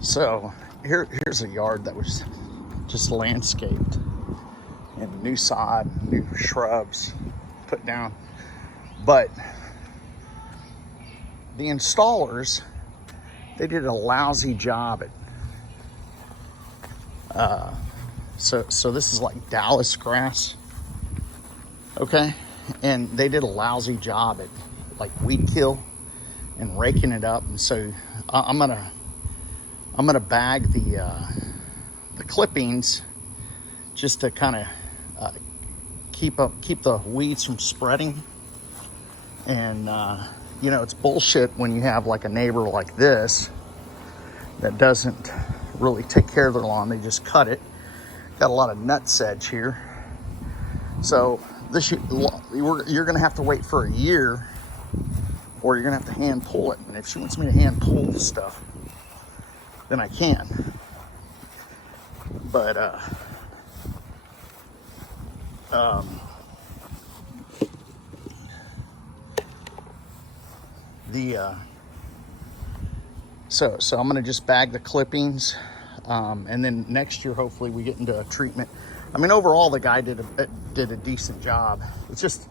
So here's a yard that was just landscaped and new sod, new shrubs put down. But the installers, they did a lousy job at, so this is like Dallas grass, okay? And they did a lousy job at like weed kill and raking it up. And so I'm gonna bag the clippings just to kind of keep the weeds from spreading. And you know, it's bullshit when you have like a neighbor like this that doesn't really take care of their lawn. They just cut it. Got a lot of nut sedge here. So this you're gonna have to wait for a year, or you're gonna have to hand pull it. And if she wants me to hand pull the stuff, then I can. But so I'm gonna just bag the clippings, and then next year hopefully we get into a treatment. I mean, overall the guy did a decent job. It's just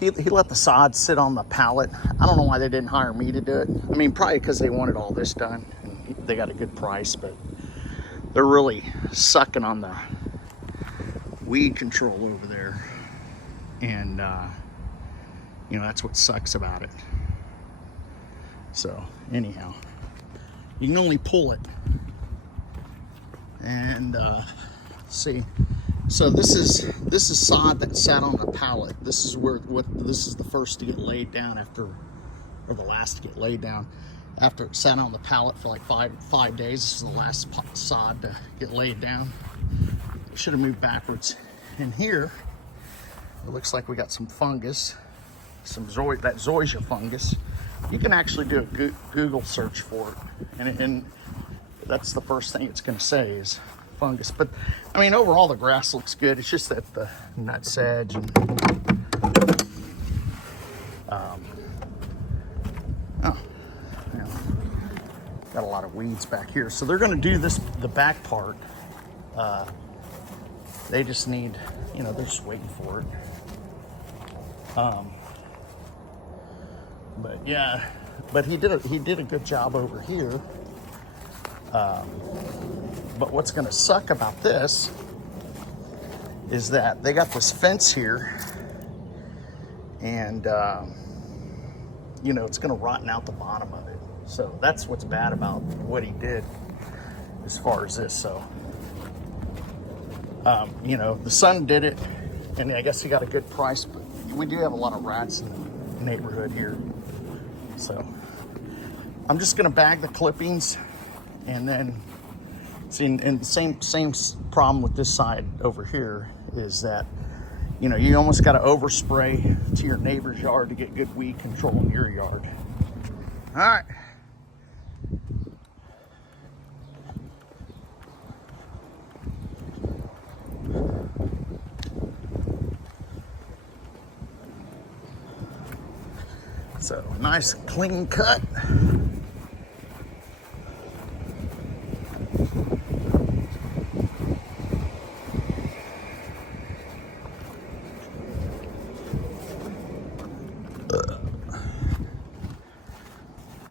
he let the sod sit on the pallet. I don't know why they didn't hire me to do it. I mean, probably because they wanted all this done and they got a good price, but they're really sucking on the weed control over there, and you know, that's what sucks about it. So anyhow, you can only pull it. And see, so this is sod that sat on the pallet. This is this is the first to get laid down after, or the last to get laid down after it sat on the pallet for like five days. This is the last sod to get laid down. Should have moved backwards. And here it looks like we got some fungus, that Zoysia fungus. You can actually do a Google search for it, and that's the first thing it's going to say is fungus. But I mean, overall the grass looks good. It's just that the nut sedge and got a lot of weeds back here. So they're going to do the back part. They just need, you know, they're just waiting for it. But yeah, but he did a good job over here. But what's going to suck about this is that they got this fence here, and you know, it's going to rotten out the bottom of it. So that's what's bad about what he did as far as this. So you know, the son did it, and I guess he got a good price. But we do have a lot of rats in the neighborhood here. So I'm just gonna bag the clippings, and then see, and the same problem with this side over here is that, you know, you almost got to overspray to your neighbor's yard to get good weed control in your yard. All right. So nice clean cut.